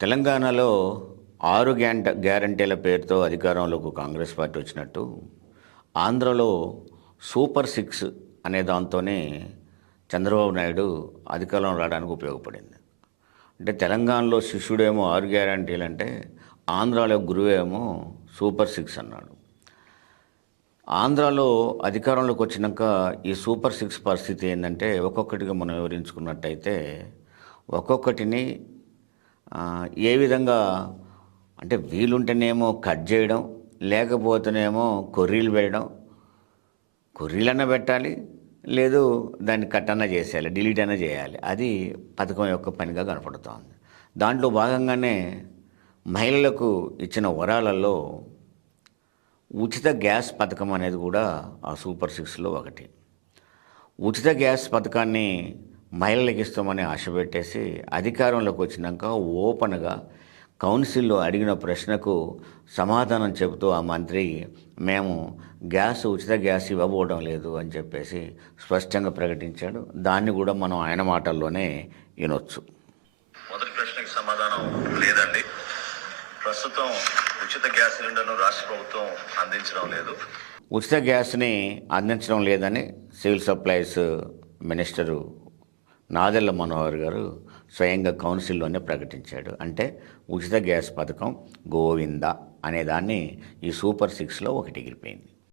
తెలంగాణలో ఆరు గ్యాంట గ్యారంటీల పేరుతో అధికారంలోకి కాంగ్రెస్ పార్టీ వచ్చినట్టు ఆంధ్రలో సూపర్ సిక్స్ అనే దాంతోనే చంద్రబాబు నాయుడు అధికారంలో రావడానికి ఉపయోగపడింది. అంటే తెలంగాణలో శిష్యుడేమో ఆరు గ్యారంటీలు అంటే ఆంధ్రాలో గురువేమో సూపర్ సిక్స్ అన్నాడు. ఆంధ్రాలో అధికారంలోకి వచ్చినాక ఈ సూపర్ సిక్స్ పరిస్థితి ఏంటంటే ఒక్కొక్కటిగా మనం వివరించుకున్నట్టయితే ఒక్కొక్కటిని ఏ విధంగా అంటే వీలుంటేనేమో కట్ చేయడం లేకపోతేనేమో కొర్రీలు పెట్టడం కొర్రీలన్నా పెట్టాలి లేదు దాన్ని కట్ అన్నా చేసేయాలి డిలీట్ అన్నా చేయాలి. అది పథకం యొక్క పనిగా కనపడుతోంది. దాంట్లో భాగంగానే మహిళలకు ఇచ్చిన వరాలలో ఉచిత గ్యాస్ పథకం అనేది కూడా ఆ సూపర్ సిక్స్లో ఒకటి. ఉచిత గ్యాస్ పథకాన్ని మహిళలకు ఇస్తామని ఆశ పెట్టేసి అధికారంలోకి వచ్చినాక ఓపెన్గా కౌన్సిల్లో అడిగిన ప్రశ్నకు సమాధానం చెబుతూ ఆ మంత్రి మేము గ్యాస్ ఉచిత గ్యాస్ ఇవ్వబోవడం లేదు అని చెప్పేసి స్పష్టంగా ప్రకటించాడు. దాన్ని కూడా మనం ఆయన మాటల్లోనే వినొచ్చు. మొదటి ప్రశ్నకి సమాధానం లేదండి. ప్రస్తుతం ఉచిత గ్యాస్ సిలిండర్ను రాష్ట్ర ప్రభుత్వం అందించడం లేదు. ఉచిత గ్యాస్ని అందించడం లేదని civil supplies minister Nadella Manohar garu స్వయంగా కౌన్సిల్లోనే ప్రకటించాడు. అంటే ఉచిత గ్యాస్ పథకం గోవింద అనేదాన్ని ఈ సూపర్ సిక్స్లో ఒకటి ఎగిరిపోయింది.